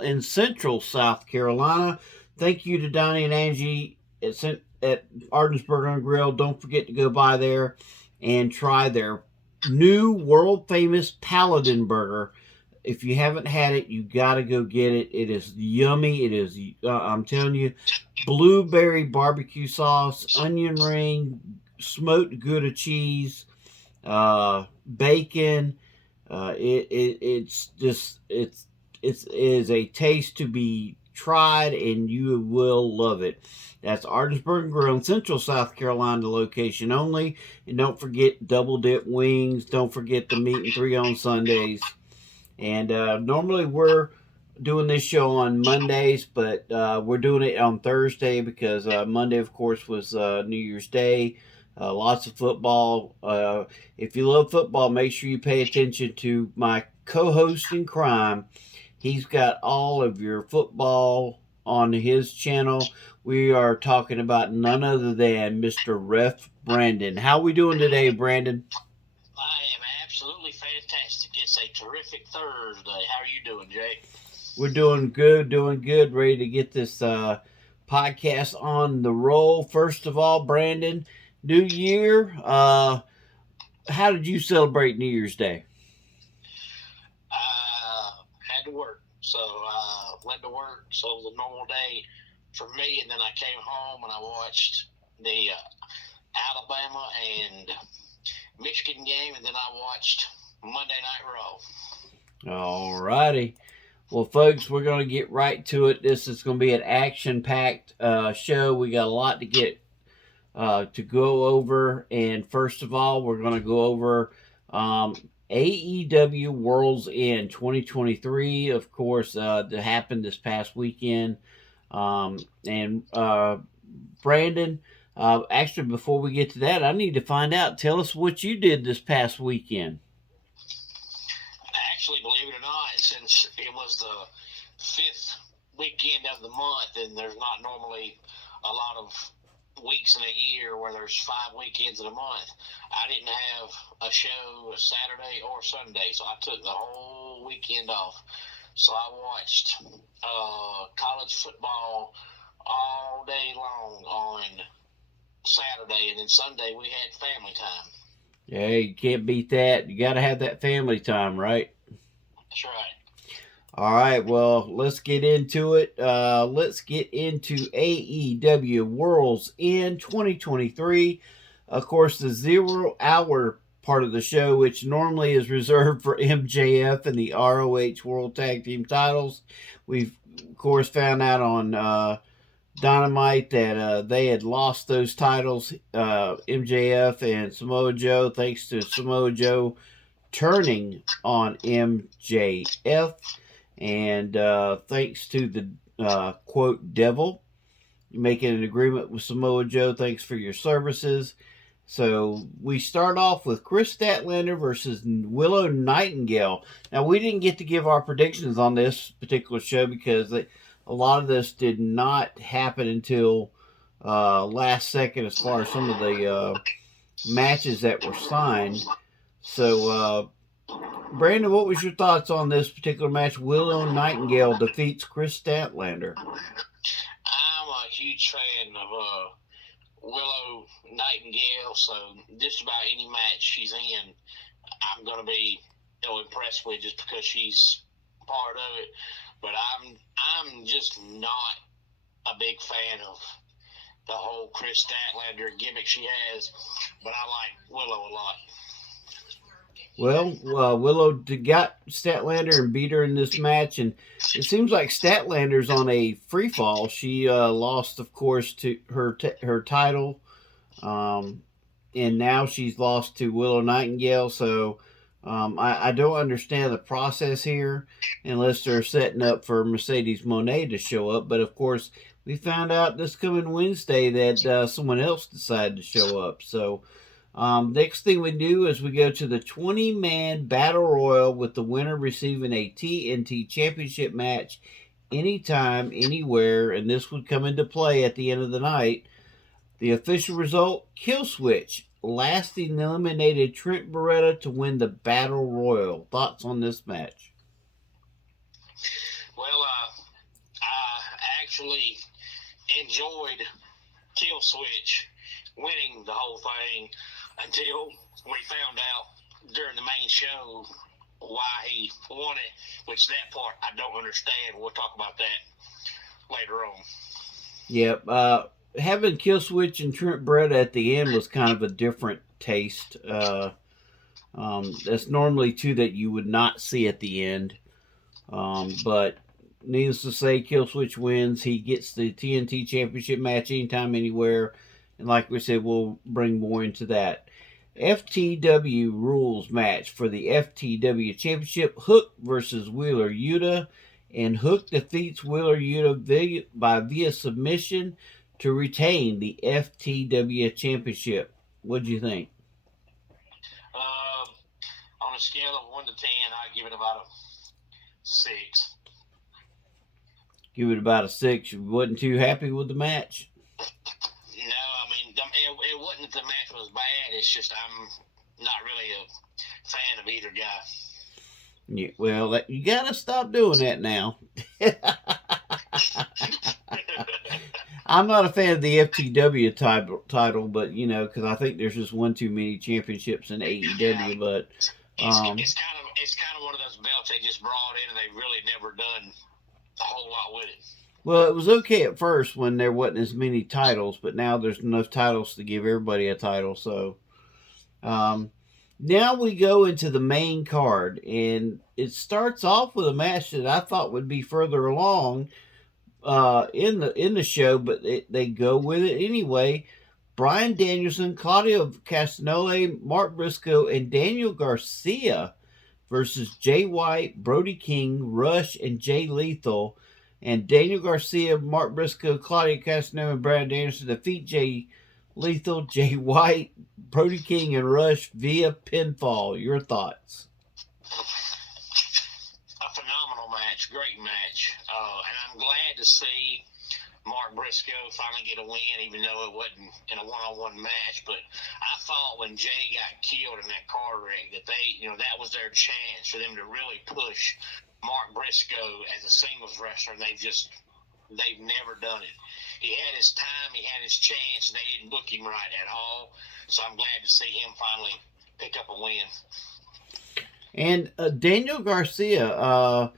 in Central South Carolina. Thank you to Donnie and Angie at Arden's Burger and Grill. Don't forget to go by there and try their new world famous Paladin Burger. If you haven't had it, you got to go get it. It is yummy. It is, I'm telling you, blueberry barbecue sauce, onion ring, smoked Gouda cheese, bacon. It is a taste to be tried, and you will love it. That's Artensburg Grill in Central South Carolina location only. And don't forget double dip wings. Don't forget the meat and three on Sundays. And normally we're doing this show on Mondays, but we're doing it on Thursday because Monday, of course, was New Year's Day. Lots of football. If you love football, make sure you pay attention to my co-host in crime. He's got all of your football on his channel. We are talking about none other than Mr. Ref Brandon. How we doing today, Brandon? I am absolutely fantastic. It's a terrific Thursday. How are you doing, Jay? We're doing good. Ready to get this podcast on the roll. First of all, Brandon, New Year. How did you celebrate New Year's Day? Had to work, so went to work. So it was a normal day for me, and then I came home and I watched the Alabama and Michigan game, and then I watched Monday Night Raw. All righty. Well, folks, we're going to get right to it. This is going to be an action-packed show. We got a lot to get to go over. And first of all, we're going to go over AEW World's End 2023. Of course, that happened this past weekend. And Brandon, actually, before we get to that, I need to find out. Tell us what you did this past weekend. Actually, believe it or not, since it was the 5th weekend of the month, and there's not normally a lot of weeks in a year where there's 5 weekends in a month, I didn't have a show Saturday or Sunday, so I took the whole weekend off. So I watched college football all day long on Saturday, and then Sunday we had family time. Yeah, you can't beat that. You got to have that family time, right? That's right. All right, well, let's get into it. Let's get into AEW World's End 2023. Of course, the 0 hour part of the show, which normally is reserved for MJF and the ROH World Tag Team titles. We've, of course, found out on Dynamite that they had lost those titles, MJF and Samoa Joe, thanks to Samoa Joe turning on MJF, and thanks to the quote devil making an agreement with Samoa Joe. Thanks for your services. So we start off with Chris Statlander versus Willow Nightingale. Now, we didn't get to give our predictions on this particular show because a lot of this did not happen until last second as far as some of the matches that were signed. So, Brandon, what was your thoughts on this particular match? Willow Nightingale defeats Chris Statlander. I'm a huge fan of Willow Nightingale, so just about any match she's in, I'm going to be impressed with just because she's part of it. But I'm just not a big fan of the whole Chris Statlander gimmick she has, but I like Willow a lot. Well, Willow got Statlander and beat her in this match, and it seems like Statlander's on a free fall. She lost, of course, to her title, and now she's lost to Willow Nightingale. So I don't understand the process here, unless they're setting up for Mercedes Moné to show up. But of course, we found out this coming Wednesday that someone else decided to show up. So. Next thing we do is we go to the 20-man Battle Royal with the winner receiving a TNT Championship match anytime, anywhere, and this would come into play at the end of the night. The official result, Killswitch lasting eliminated Trent Beretta to win the Battle Royal. Thoughts on this match? Well, actually enjoyed Kill Switch winning the whole thing until we found out during the main show why he won it, which that part I don't understand. We'll talk about that later on. Yep. Having Kill Switch and Trent Brett at the end was kind of a different taste. That's normally two that you would not see at the end. But needless to say, Kill Switch wins. He gets the TNT Championship match anytime, anywhere. And like we said, we'll bring more into that. FTW rules match for the FTW Championship. Hook versus Wheeler Yuta. And Hook defeats Wheeler Yuta via submission to retain the FTW Championship. What do you think? On a scale of 1 to 10, I give it about a 6. Give it about a 6. You wasn't too happy with the match? No, I mean, it wasn't that the match was bad. It's just I'm not really a fan of either guy. Yeah, well, you got to stop doing that now. I'm not a fan of the FTW title, but because I think there's just one too many championships in AEW. Yeah. But it's kind of one of those belts they just brought in, and they really never done a whole lot with it. Well, it was okay at first when there wasn't as many titles, but now there's enough titles to give everybody a title. So now we go into the main card, and it starts off with a match that I thought would be further along in the show, but they go with it anyway. Bryan Danielson, Claudio Castagnoli, Mark Briscoe, and Daniel Garcia versus Jay White, Brody King, Rush, and Jay Lethal. And Daniel Garcia, Mark Briscoe, Claudio Castagnoli, and Bryan Danielson defeat Jay Lethal, Jay White, Brody King, and Rush via pinfall. Your thoughts? A phenomenal match, great match, and I'm glad to see Mark Briscoe finally get a win, even though it wasn't in a one-on-one match. But I thought when Jay got killed in that car wreck that that was their chance for them to really push Mark Briscoe as a singles wrestler, and they've never done it. He had his time, he had his chance, and they didn't book him right at all. So I'm glad to see him finally pick up a win. And Daniel Garcia,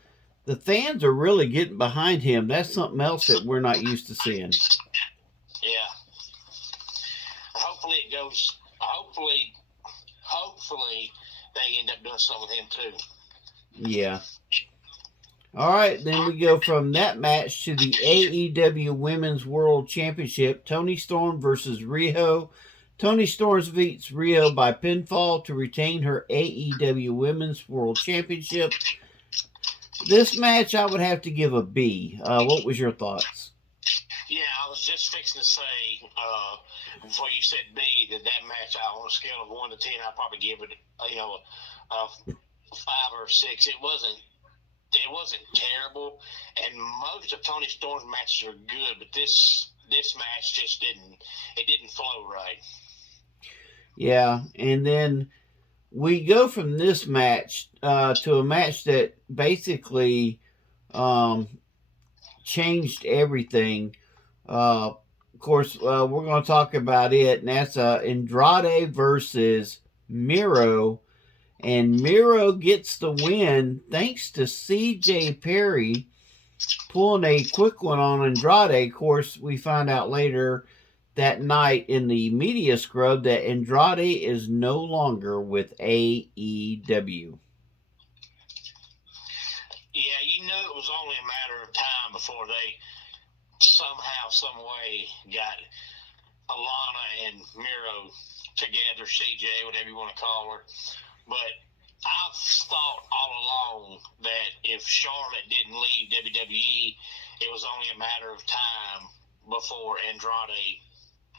the fans are really getting behind him. That's something else that we're not used to seeing. Yeah. Hopefully it goes. Hopefully they end up doing something with him too. Yeah. All right, then we go from that match to the AEW Women's World Championship. Toni Storm versus Riho. Toni Storm beats Riho by pinfall to retain her AEW Women's World Championship. This match I would have to give a B. What was your thoughts? Yeah, I was just fixing to say before you said B that match on a scale of 1 to 10, I'd probably give it a 5 or 6. It wasn't terrible, and most of Toni Storm's matches are good, but this match just didn't flow right. Yeah, and then we go from this match to a match that basically changed everything. Of course, we're going to talk about it, and that's Andrade versus Miro. And Miro gets the win thanks to CJ Perry pulling a quick one on Andrade. Of course, we find out later that night in the media scrub that Andrade is no longer with AEW. Yeah, it was only a matter of time before they somehow, some way got Alana and Miro together, CJ, whatever you want to call her. But I've thought all along that if Charlotte didn't leave WWE, it was only a matter of time before Andrade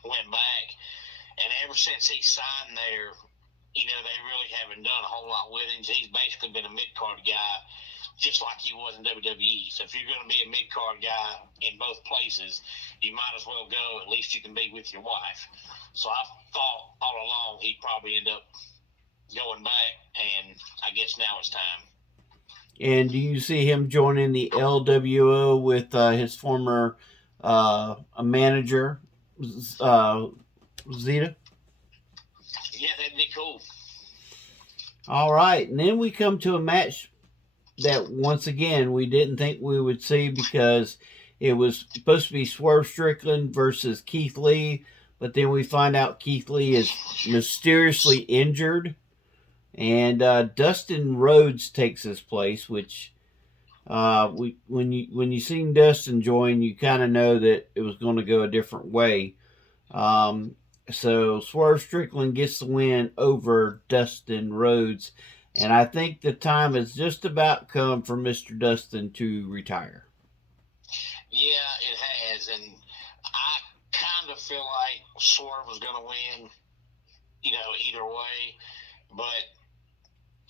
went back. And ever since he signed there, they really haven't done a whole lot with him. He's basically been a mid-card guy, just like he was in WWE. So if you're going to be a mid-card guy in both places, you might as well go. At least you can be with your wife. So I thought all along he'd probably end up going back, and I guess now it's time. And do you see him joining the LWO with his former a manager, uh, Zeta. Yeah, that'd be cool. All right, and then we come to a match that once again we didn't think we would see because it was supposed to be Swerve Strickland versus Keith Lee, but then we find out Keith Lee is mysteriously injured, and Dustin Rhodes takes his place. Which when you seen Dustin join, you kind of know that it was going to go a different way. Um, so Swerve Strickland gets the win over Dustin Rhodes. And I think the time has just about come for Mr. Dustin to retire. Yeah, it has, and I kind of feel like Swerve was going to win, either way. But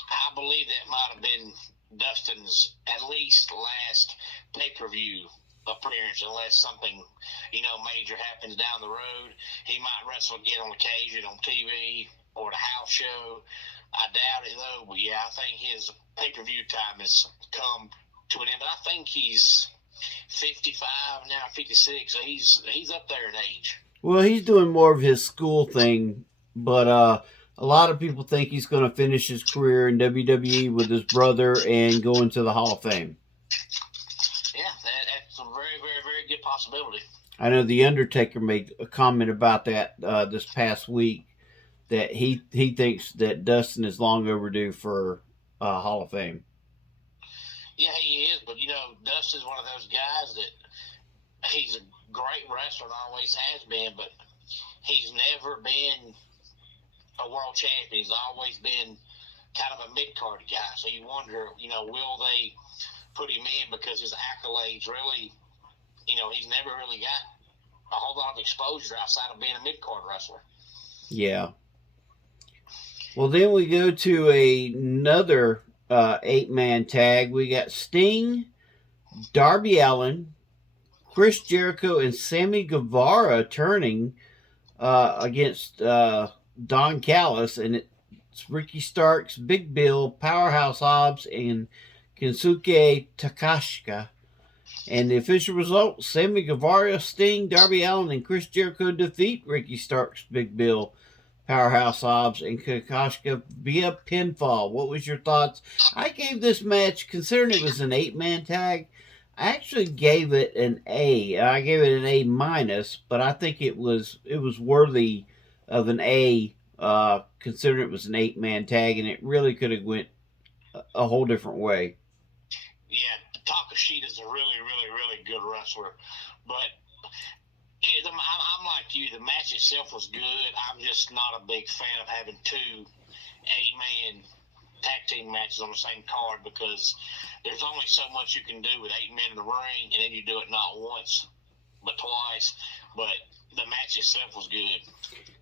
I believe that might have been Dustin's at least last pay-per-view appearance, unless something, major happens down the road. He might wrestle again on occasion on TV or the house show. I doubt it though, but yeah, I think his pay-per-view time has come to an end. But I think he's 55 now, 56. So he's up there in age. Well, he's doing more of his school thing, but a lot of people think he's going to finish his career in WWE with his brother and go into the Hall of Fame. Yeah, that's a very, very, very good possibility. I know The Undertaker made a comment about that this past week, that he thinks that Dustin is long overdue for Hall of Fame. Yeah, he is, but Dustin's one of those guys that he's a great wrestler and always has been, but he's never been a world champion. He's always been kind of a mid-card guy. So you wonder, will they put him in because his accolades really, he's never really got a whole lot of exposure outside of being a mid-card wrestler. Yeah. Well, then we go to another 8-man tag. We got Sting, Darby Allin, Chris Jericho, and Sammy Guevara turning against Don Callis, and it's Ricky Starks, Big Bill, Powerhouse Hobbs, and Kensuke Takashika. And the official result: Sammy Guevara, Sting, Darby Allin, and Chris Jericho defeat Ricky Starks, Big Bill, Powerhouse Hobbs, and Takashika via pinfall. What was your thoughts? I gave this match, considering it was an 8-man tag, I actually gave it an A. I gave it an A minus, but I think it was worthy of an A, considering it was an 8-man tag, and it really could have went a whole different way. Yeah, Takashita's a really, really, really good wrestler, but I'm like you. The match itself was good. I'm just not a big fan of having two 8-man tag team matches on the same card because there's only so much you can do with 8 men in the ring, and then you do it not once but twice. But the match itself was good.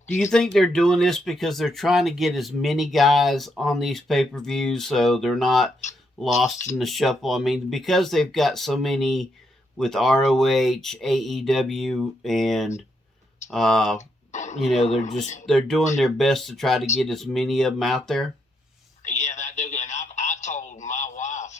Do you think they're doing this because they're trying to get as many guys on these pay-per-views so they're not lost in the shuffle? I mean, because they've got so many with ROH, AEW, and they're doing their best to try to get as many of them out there. Yeah, I do. And I told my wife,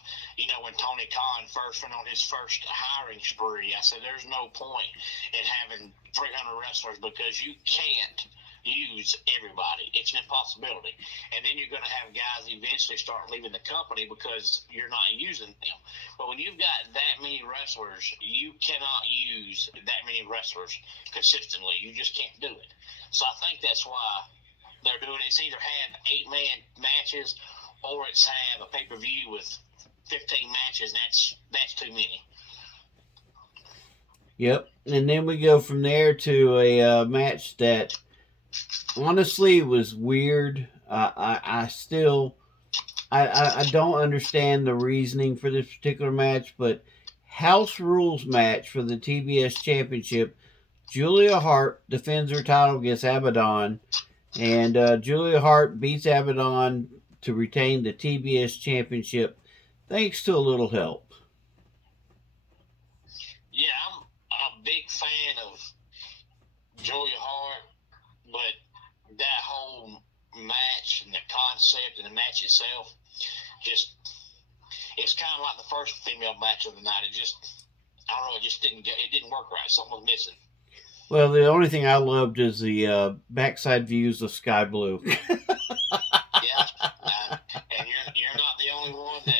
when Tony Khan first went on his first hiring spree, I said, there's no point in having 300 wrestlers because you can't use everybody. It's an impossibility. And then you're going to have guys eventually start leaving the company because you're not using them. But when you've got that many wrestlers, you cannot use that many wrestlers consistently. You just can't do it. So I think that's why they're doing it. It's either have 8-man matches or it's have a pay-per-view with 15 matches. That's too many. Yep. And then we go from there to a match that honestly was weird. I still I don't understand the reasoning for this particular match, but house rules match for the TBS Championship. Julia Hart defends her title against Abaddon, and Julia Hart beats Abaddon to retain the TBS Championship thanks to a little help. Yeah, I'm a big fan of Julia Hart, but that whole match and the concept and the match itself, it's kind of like the first female match of the night. It just just didn't get. It didn't work right. Something was missing. Well, the only thing I loved is the backside views of Sky Blue. Yeah, and you're not the only one that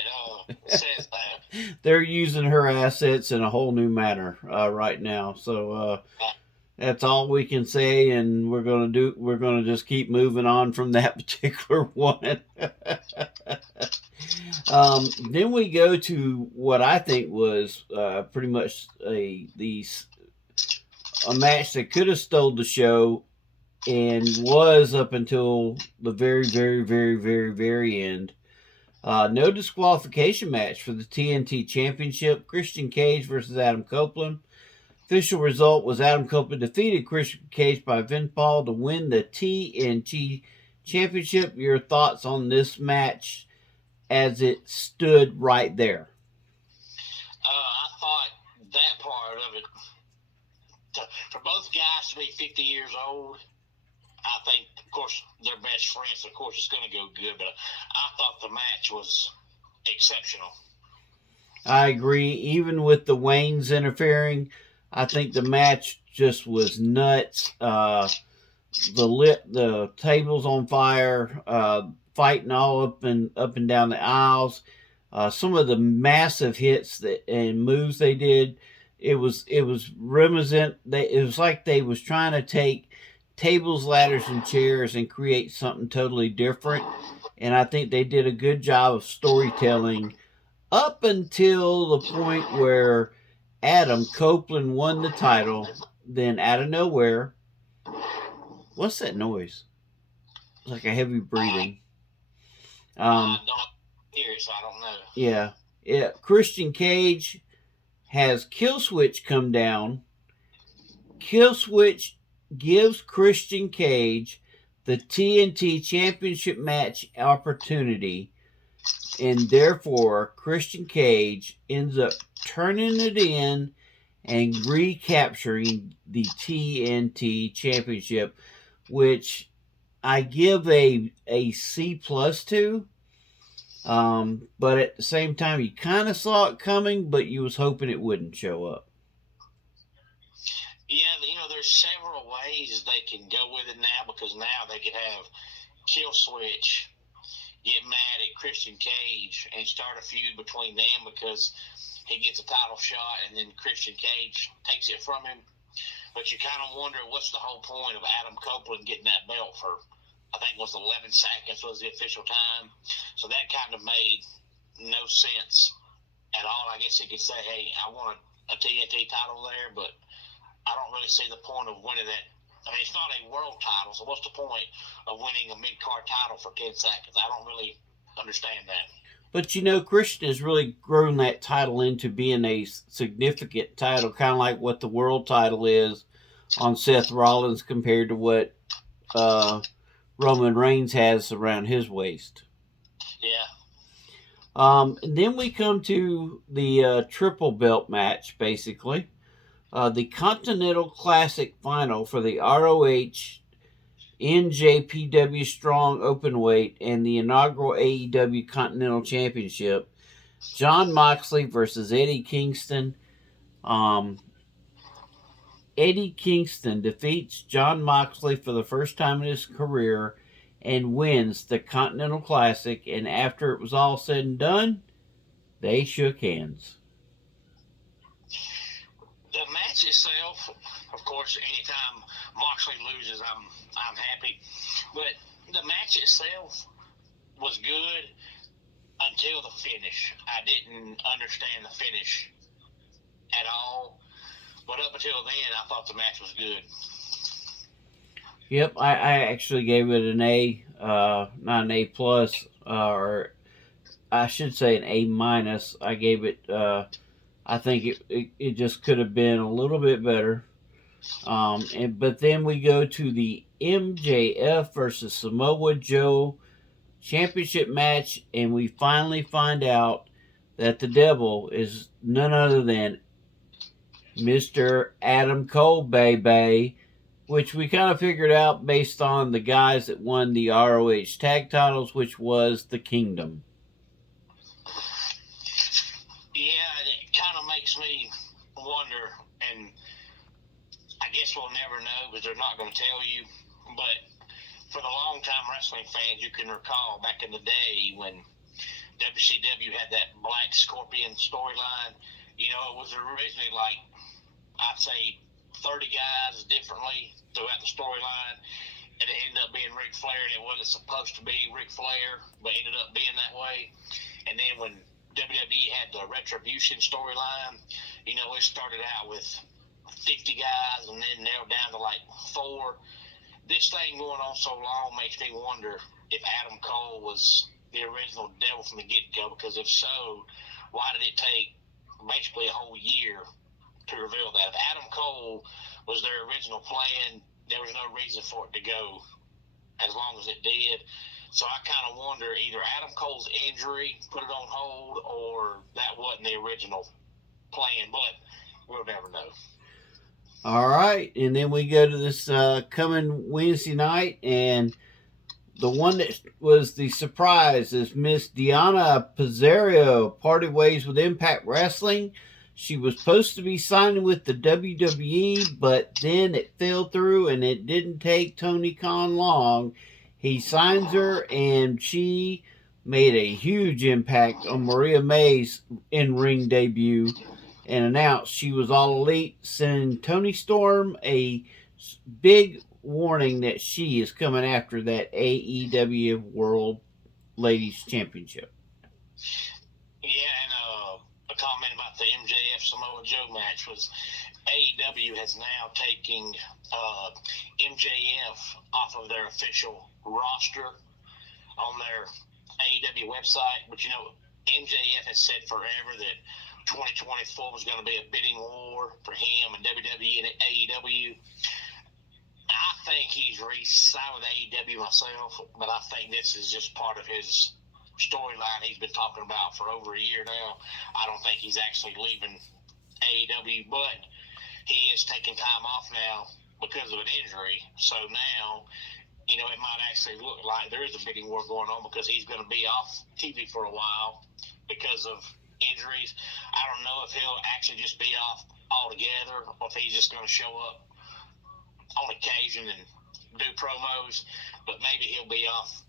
says that. They're using her assets in a whole new manner right now. So that's all we can say, and we're gonna just keep moving on from that particular one. Then we go to what I think was pretty much a match that could have stole the show and was up until the very, very, very, very, very end. No disqualification match for the TNT Championship. Christian Cage versus Adam Copeland. Official result was Adam Copeland defeated Christian Cage by pinfall to win the TNT Championship. Your thoughts on this match as it stood right there? I thought that part of it, for both guys to be 50 years old, I think, of course, they're best friends. Of course, it's going to go good, but I thought the match was exceptional. I agree. Even with the Waynes interfering, I think the match just was nuts. The tables on fire, fighting all up and down the aisles. Some of the massive hits and moves they did, it was reminiscent. It was like they was trying to take tables, ladders, and chairs and create something totally different. And I think they did a good job of storytelling up until the point where Adam Copeland won the title. Then out of nowhere, what's that noise? It's like a heavy breathing. I don't hear it, so I don't know. Yeah. Christian Cage has Killswitch come down. Killswitch gives Christian Cage the TNT Championship match opportunity, and therefore Christian Cage ends up turning it in and recapturing the TNT Championship, which I give a C plus to. But at the same time, you kind of saw it coming, but you was hoping it wouldn't show up. Yeah, there's several ways they can go with it now, because now they could have Killswitch get mad at Christian Cage and start a feud between them because he gets a title shot and then Christian Cage takes it from him. But you kind of wonder, what's the whole point of Adam Copeland getting that belt for, I think it was 11 seconds was the official time. So that kind of made no sense at all. I guess he could say, hey, I want a TNT title there, but I don't really see the point of winning that. I mean, it's not a world title, so what's the point of winning a mid-card title for 10 seconds? I don't really understand that. But Christian has really grown that title into being a significant title, kind of like what the world title is on Seth Rollins compared to what Roman Reigns has around his waist. Yeah. And then we come to the triple belt match, basically. The Continental Classic final for the ROH NJPW Strong Openweight and the inaugural AEW Continental Championship. Jon Moxley versus Eddie Kingston. Eddie Kingston defeats Jon Moxley for the first time in his career and wins the Continental Classic. And after it was all said and done, they shook hands. The match itself, of course, anytime Moxley loses, I'm happy. But the match itself was good until the finish. I didn't understand the finish at all. But up until then, I thought the match was good. Yep, I actually gave it an A, not an A plus, or I should say an A minus. I gave it. I think it just could have been a little bit better. But then we go to the MJF versus Samoa Joe championship match, and we finally find out that the devil is none other than Mr. Adam Cole, baby, which we kind of figured out based on the guys that won the ROH tag titles, which was the Kingdom. Yeah, it kind of makes me wonder, and I guess we'll never know because they're not going to tell you, but for the long-time wrestling fans, you can recall back in the day when WCW had that Black Scorpion storyline. It was originally like, I'd say 30 guys differently throughout the storyline, and it ended up being Ric Flair, and it wasn't supposed to be Ric Flair, but ended up being that way. And then when WWE had the Retribution storyline, it started out with 50 guys and then narrowed down to like 4. This thing going on so long makes me wonder if Adam Cole was the original devil from the get-go, because if so, why did it take basically a whole year to reveal that? If Adam Cole was their original plan, there was no reason for it to go as long as it did. So I kind of wonder either Adam Cole's injury put it on hold or that wasn't the original plan, but we'll never know. All right, and then we go to this coming Wednesday night, and the one that was the surprise is Miss Deanna Pizarro parted ways with Impact Wrestling. She was supposed to be signing with the WWE, but then it fell through, and it didn't take Tony Khan long. He signs her, and she made a huge impact on Maria May's in-ring debut and announced she was all elite, sending Tony Storm a big warning that she is coming after that AEW World Ladies Championship. Yeah, and a comment about the MJF Samoa Joe match was AEW has now taken MJF off of their official roster on their AEW website. But MJF has said forever that 2024 was going to be a bidding war for him and WWE and AEW. I think he's re-signed with AEW myself, but I think this is just part of his storyline he's been talking about for over a year now. I don't think he's actually leaving AEW, but he is taking time off now because of an injury. So now, it might actually look like there is a bidding war going on because he's going to be off TV for a while because of injuries. I don't know if he'll actually just be off altogether or if he's just going to show up on occasion and do promos, but maybe he'll be off,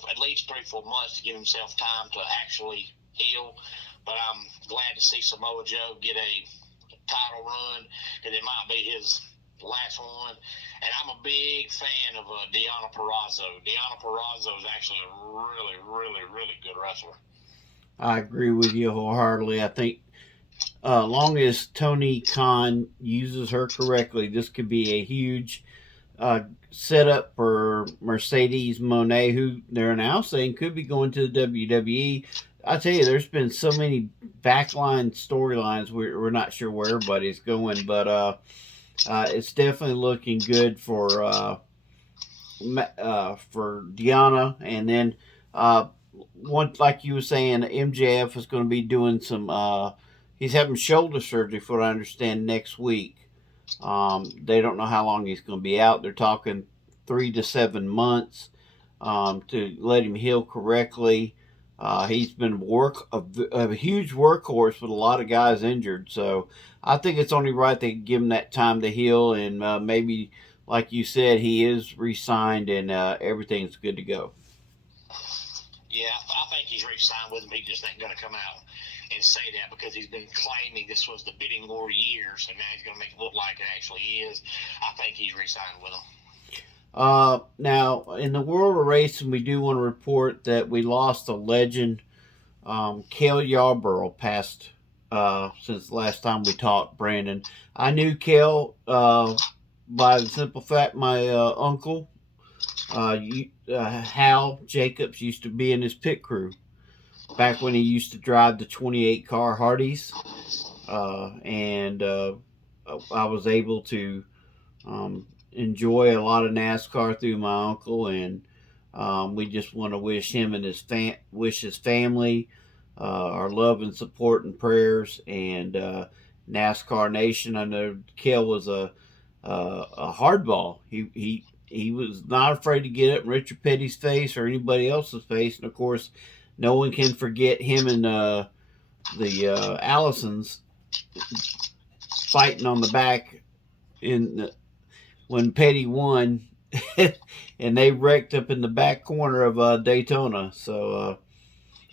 for at least 3-4 months to give himself time to actually heal. But I'm glad to see Samoa Joe get a title run, because it might be his last one. And I'm a big fan of Deonna Purrazzo. Deonna Purrazzo is actually a really, really, really good wrestler. I agree with you wholeheartedly. I think long as Tony Khan uses her correctly, this could be a huge setup for Mercedes Moné, who they're now saying could be going to the WWE. I tell you, there's been so many backline storylines. We're not sure where everybody's going, but it's definitely looking good for Deonna. And then one, like you were saying, MJF is going to be doing some. He's having shoulder surgery, for what I understand, next week. They don't know how long he's going to be out. They're talking 3 to 7 months to let him heal correctly. He's been a huge workhorse with a lot of guys injured. So I think it's only right they give him that time to heal. And maybe, like you said, he is re-signed and everything's good to go. Yeah, I think he's re-signed with him. He just ain't going to come out and say that because he's been claiming this was the bidding war years, and now he's going to make it look like it actually is. I think he's re-signed with him. Now, in the world of racing, we do want to report that we lost a legend. Cale Yarborough passed since the last time we talked, Brandon. I knew Cale by the simple fact my uncle, Hal Jacobs, used to be in his pit crew back when he used to drive the 28 car Hardys. And I was able to enjoy a lot of NASCAR through my uncle, and we just want to wish him and his family our love and support and prayers. And NASCAR Nation, I know Cale was a hardball. He was not afraid to get up in Richard Petty's face or anybody else's face, and of course, no one can forget him and the Allisons fighting on the back when Petty won, and they wrecked up in the back corner of Daytona. So,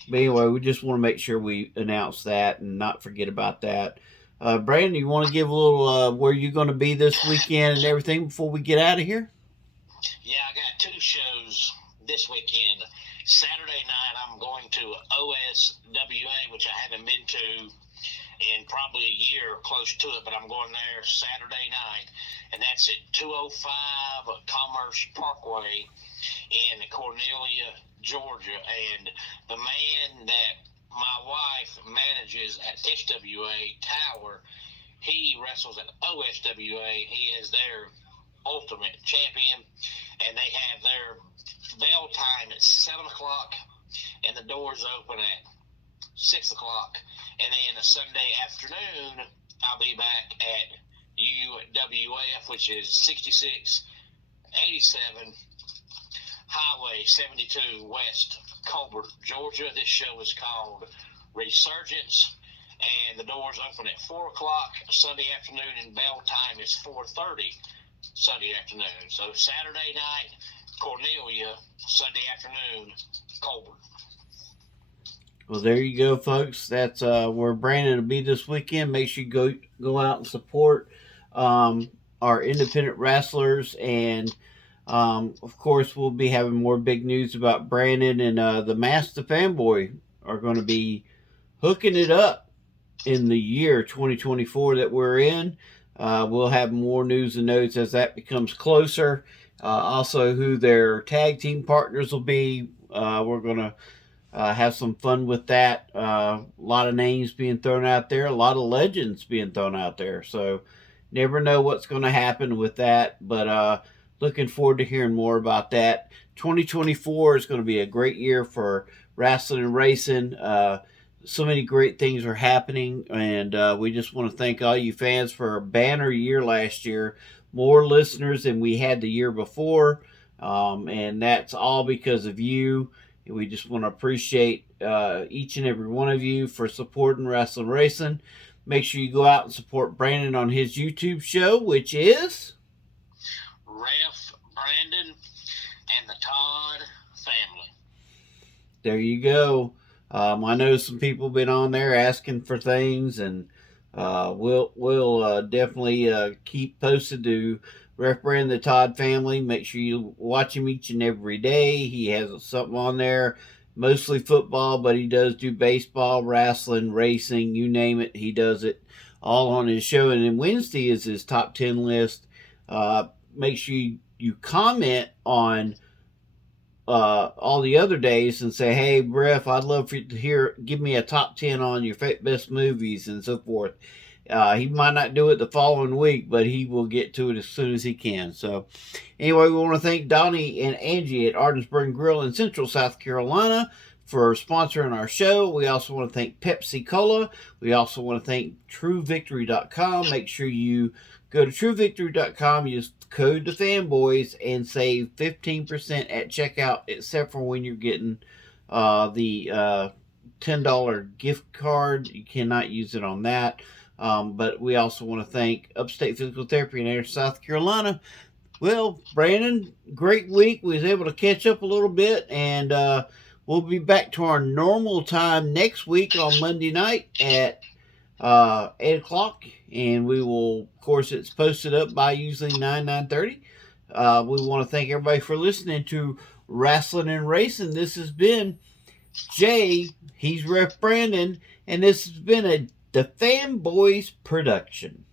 but anyway, we just want to make sure we announce that and not forget about that. Brandon, you want to give a little where you're going to be this weekend and everything before we get out of here? Yeah, I got two shows this weekend. Saturday night, I'm going to OSWA, which I haven't been to in probably a year or close to it, but I'm going there Saturday night, and that's at 205 Commerce Parkway in Cornelia, Georgia. And the man that my wife manages at SWA Tower, he wrestles at OSWA. He is their ultimate champion, and they have their bell time at 7 o'clock, and the doors open at 6 o'clock. And then a Sunday afternoon, I'll be back at UWF, which is 6687 Highway 72 West Colbert, Georgia. This show is called Resurgence, and the doors open at 4 o'clock Sunday afternoon, and bell time is 4:30 Sunday afternoon. So Saturday night, Cornelia, Sunday afternoon, Colbert. Well, there you go, folks. That's where Brandon will be this weekend. Make sure you go out and support our independent wrestlers, and of course, we'll be having more big news about Brandon and the Master Fanboy are going to be hooking it up in the year 2024 that we're in. We'll have more news and notes as that becomes closer. Also, who their tag team partners will be. We're going to have some fun with that. A lot of names being thrown out there, a lot of legends being thrown out there. So, never know what's going to happen with that. But looking forward to hearing more about that. 2024 is going to be a great year for Rasslin and Racing. So many great things are happening, and we just want to thank all you fans for a banner year last year. More listeners than we had the year before, and that's all because of you. We just want to appreciate each and every one of you for supporting Rasslin Racing. Make sure you go out and support Brandon on his YouTube show, which is Ref Brandon and the Todd family. There you go. I know some people been on there asking for things, and we'll definitely keep posted to Ref Brandon the Todd family. Make sure you watch him each and every day. He has something on there, mostly football, but he does do baseball, wrestling, racing, you name it. He does it all on his show. And then Wednesday is his top 10 list. Make sure you comment on all the other days and say, hey, Ref, I'd love for you to give me a top 10 on your best movies and so forth. He might not do it the following week, but he will get to it as soon as he can. So, anyway, we want to thank Donnie and Angie at Ardensburg Grill in Central South Carolina for sponsoring our show. We also want to thank Pepsi Cola. We also want to thank TrueVictory.com. Make sure you go to TrueVictory.com, use code TheFanboys, and save 15% at checkout, except for when you're getting the $10 gift card. You cannot use it on that. But we also want to thank Upstate Physical Therapy in Anderson, South Carolina. Well, Brandon, great week. We was able to catch up a little bit, and we'll be back to our normal time next week on Monday night at 8 o'clock. And we will, of course, it's posted up by usually 9:30. We want to thank everybody for listening to Rasslin and Racing. This has been Jay. He's Ref Brandon, and this has been the Fanboys production.